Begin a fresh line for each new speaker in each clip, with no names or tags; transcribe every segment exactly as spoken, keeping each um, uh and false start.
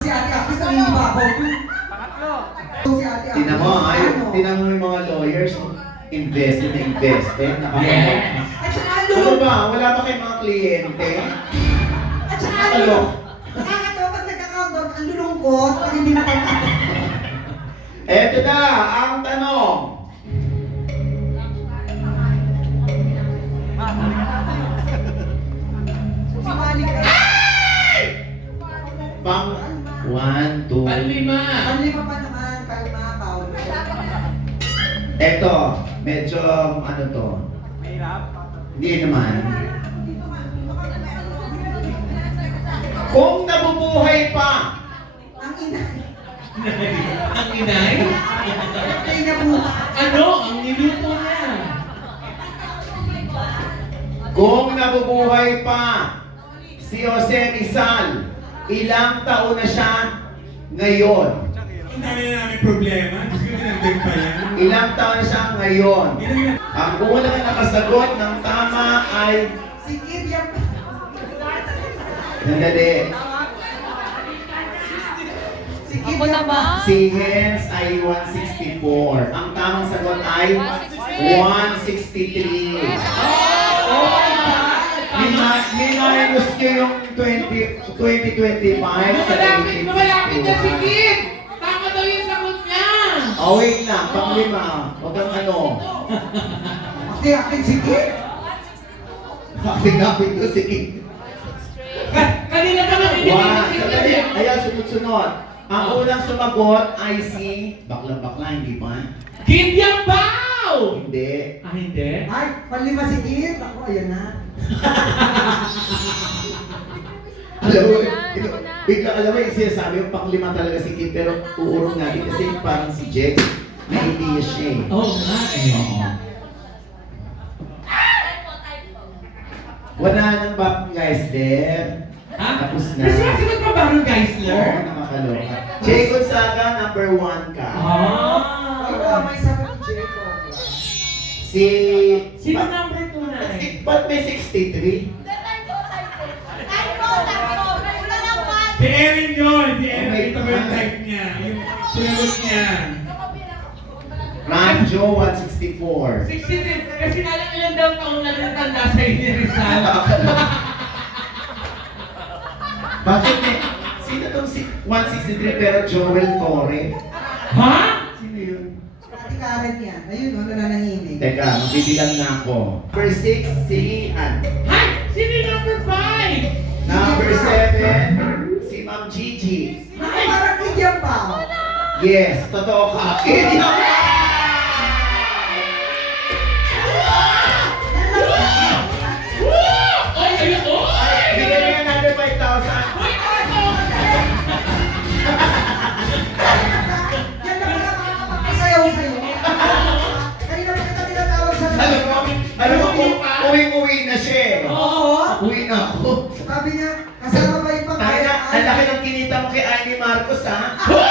si Ate Akis nangingibabaw dun.
Pangatlo.
Si Ate Akis.
Tinan mo, ay, tinan mo yung mga lawyers, invested na invested, nakakalo.
At saka ang
Ano
lulong.
ba? Wala ba kayong mga kliyente?
At saka ang
Ano?
lulong. Nakakatawa pag nagka-countdown, ang lulungkot pag hindi nakakatawa.
Eto na, ang tanong.
Si Manika.
Pang one, two.
Panlima.
Panlima pa naman, kalma, Paolo.
Eto, medyo ano to.
Mahirap.
Hindi naman. Kung nabubuhay pa,
Ang ina.
Ang inay?
Ay, nabuha.
Ano? Ang niluto niya.
kung nabubuhay pa si Jose Rizal, ilang taon na siya ngayon?
Ang dami na namin problema. Gusto ko dinagdag pa yan.
Ilang taon na siya ngayon?
Ilang yan?
Ang unang nakasagot ng tama ay
Si Kid yung...
nandali.
Si Kid
Ako na ba?
Si Hens ay one sixty-four. Ang tamang sagot ay one sixty-three. Mina- Minus nyo yung twenty twenty-five sa
Malapit na malapit na si
eighteen sixty-one.
Kid. Tama daw yung sagot niya.
Oh, wait lang. Panglima. Huwag kang ano.
Ate Akis, si Kid?
Kapit-kapit ko si King.
Ka- Kanina pa nakikinig
One.
si Kid.
Sandali.
eh.
Ayan, sunod-sunod. Ang unang sumagot ay si... Bakla-bakla, hindi ba?
Kid Yabaw!
Hindi.
Ah, hindi?
Ay, panlima si Kid. Ako, ayan na.
Alam mo, ito, bigla alam mo yung sinasabi yung panglima talaga si Kim, pero uurong natin kasi parang si Jex, na hindi siya eh.
Oo nga eh.
Oo. Wala nang bap guys there.
Ha?
Tapos na.
May sinasagot pa ba rin, Geisler?
Oo, nakakaloka. Jay Gonzaga, number one ka.
Ah.
Ay, oh, may sabi ni Jacob.
Si...
Sino
ba-
number two na
Ba't-
eh?
Ba't may sixty-three?
Si Erin yun. Si Erin.
Oh my
Ito ko yung
God.
type niya. Yung sinagot niya.
Ranjo, one sixty-four.
sixty-three. Kasi nalang ilang daw taong na rin tanda sa inyo, Rizal.
Bakit may... Sino tong si one sixty-three pero Joel Torre?
Ha?
Sino yun?
Ate Karen yan. Ayun, ano na nanahimik.
Teka, magbibilang na ako. Number six, si Ann.
Hi! Sino yung number five?
Number seven, si Ma'am Gigi.
Ay, parang Kid yan pa.
Yes, totoo ka. Kid yan!
Ay, ayun, oy!
Bigyan niya another five thousand.
Uy, ano?
Yan na pala makakapagpasayaw sa'yo. Kanina pa kita tinatawag sa
Alam mo, alam mo, u- uwing-uwi na siya eh.
Oo.
Uwi na ako.
Sabi niya, kasama ba yung
Tayo
pagkaya?
na, ang laki ng kinita mo kay Amy Marcos ha.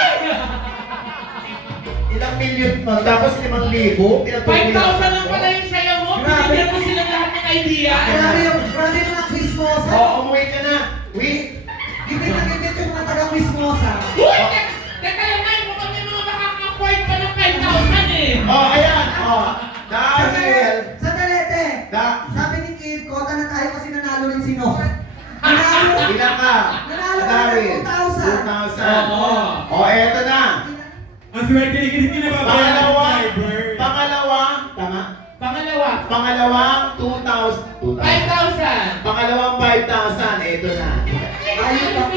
Ilang milyon mo, tapos limang libo.
five thousand lang pala yung sayo mo.
Grabe.
Binigyan mo silang lahat ng idea.
Grabe yung, grabe yung mga Christmosa.
Oo, umuwi ka na. Wait.
Gibit na gibit yung mga taga-Christmosa.
Uy! te- Teka lang nga, mukhang may mga makaka-afford pa ng five thousand eh.
Oh, ayan. Oh, dahil,
Sandali, te.
da,
Sabi ni Kid, kota na tayo kasi nanalo rin si Noah. Nanalo.
ilan ka?
Nanalo ka
Dahil,
ng two thousand.
two thousand.
Oo.
Oh, eto na.
Ang swerte ni Kid, hindi nababayaran
Pangalawa,
ng driver.
pangalawa, tama?
Pangalawa,
Pangalawang two thousand.
five thousand.
Pangalawang five thousand. Eto na.
Ayun pa.